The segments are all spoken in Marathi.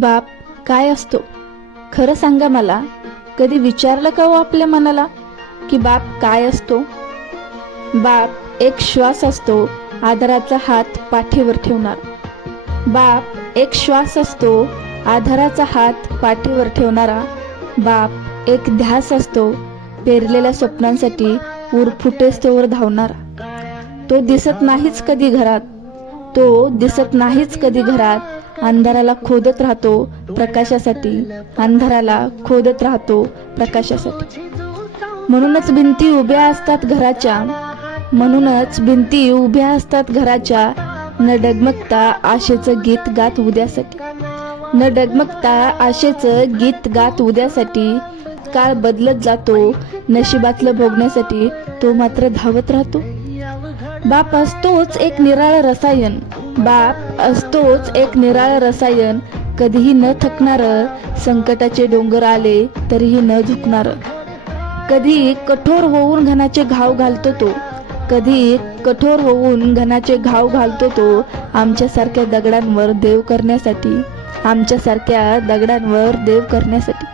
बाप काय असतो? खरं सांगा मला कधी विचारलं का हो आपल्या मनाला की बाप काय असतो? बाप एक श्वास असतो आधाराचा हात पाठीवर ठेवणार. बाप एक श्वास असतो आधाराचा हात पाठीवर ठेवणारा. बाप एक ध्यास असतो पेरलेल्या स्वप्नांसाठी उरफुटेस्तोवर धावणारा. तो दिसत नाहीच कधी घरात तो दिसत नाहीच कधी घरात अंधाराला खोदत राहतो प्रकाशासाठी. अंधाराला खोदत राहतो प्रकाशासाठी. म्हणूनच भिंती उभ्या असतात घराच्या. म्हणूनच भिंती उभ्या असतात घराच्या. न डगमगता आशेचं गीत गात उद्यासाठी. न डगमगता आशेचं गीत गात उद्यासाठी. काळ बदलत जातो नशिबातलं भोगण्यासाठी तो मात्र धावत राहतो. बाप असतोच एक निराळ रसायन. बाप असतोच एक निराळ रसायन. कधीही न थकणार संकटाचे डोंगर आले तरीही न झुकणार. कधी कठोर होऊन घनाचे घाव घालतो तो. कधी कठोर होऊन घनाचे घाव घालतो तो आमच्यासारख्या दगडांवर देव करण्यासाठी. आमच्यासारख्या दगडांवर देव करण्यासाठी.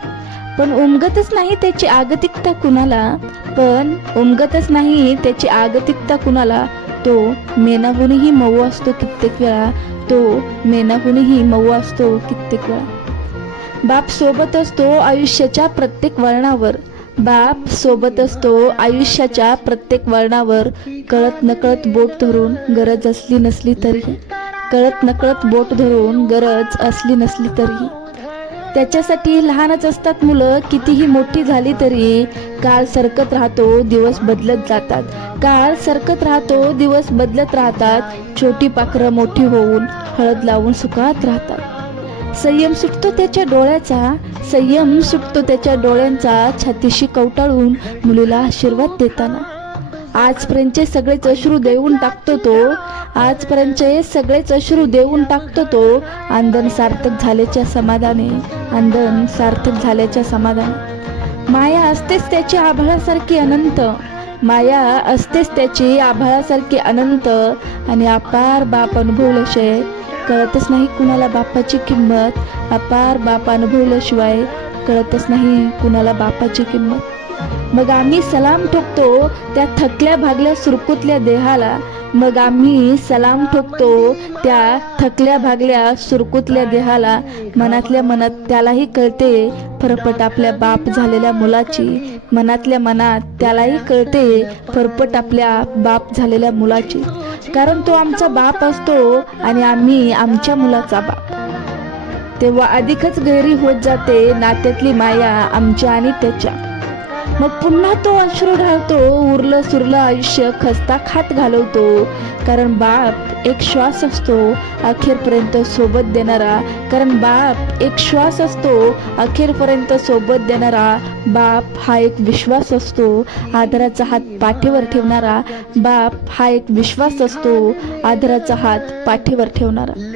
पण उमगतच नाही त्याची आगतिकता कुणाला? पण उमगतच नाही त्याची आगतिकता कुणाला? तो मेनाहूनही मऊ असतो कित्येक वेळा. तो मेनाहूनही मऊ असतो कित्येक वेळा. बाप सोबत असतो आयुष्याच्या प्रत्येक वळणावर. बाप सोबत असतो आयुष्याच्या प्रत्येक वळणावर. कळत नकळत बोट धरून गरज असली नसली तरी कळत नकळत बोट धरून गरज असली नसली तरीही. त्याच्यासाठी लहानच असतात मुलं कितीही मोठी झाली तरी काळ सरकत राहतो दिवस बदलत जातात. काळ सरकत राहतो दिवस बदलत राहतात. छोटी पाखरं मोठी होऊन हळद लावून सुखात राहतात. संयम सुटतो त्याच्या डोळ्याचा संयम सुटतो त्याच्या डोळ्यांचा छातीशी कवटाळून मुलीला आशीर्वाद देताना. आजपर्यंतचे सगळेच अश्रू देऊन टाकतो तो. आजपर्यंतचे सगळेच अश्रू देऊन टाकतो तो. आंदन सार्थक झाल्याच्या समाधाने. आंदन सार्थक झाल्याच्या समाधाने. माया असतेच त्याची आभाळासारखी अनंत. माया असतेच त्याची आभाळासारखी अनंत. आणि अपार बाप अनुभवल्याशिवाय कळतच नाही कुणाला बापाची किंमत. अपार बाप अनुभवल्याशिवाय कळतच नाही कुणाला बापाची किंमत. मग आम्ही सलाम ठोकतो त्या थकल्या भागल्या सुरकुतल्या देहाला. मग आम्ही सलाम ठोकतो त्या थकल्या भागल्या सुरकुतल्या देहाला. मनातल्या मनात त्यालाही कळते फरफट आपल्या बाप झालेल्या मुलाची. मनातल्या मनात त्यालाही कळते फरफट आपल्या बाप झालेल्या मुलाची. कारण तो आमचा बाप असतो आणि आम्ही आमच्या मुलाचा बाप. तेव्हा अधिकच गैरी होत जाते नात्यातली माया आमच्या आणि त्याच्या. मग पुन्हा तो अश्रू घालतो उरलं सुरलं आयुष्य खस्ता खात घालवतो. कारण बाप एक श्वास असतो अखेरपर्यंत सोबत देणारा. कारण बाप एक श्वास असतो अखेरपर्यंत सोबत देणारा. बाप हा एक विश्वास असतो आदराचा हात पाठीवर ठेवणारा. बाप हा एक विश्वास असतो आदराचा हात पाठीवर ठेवणारा.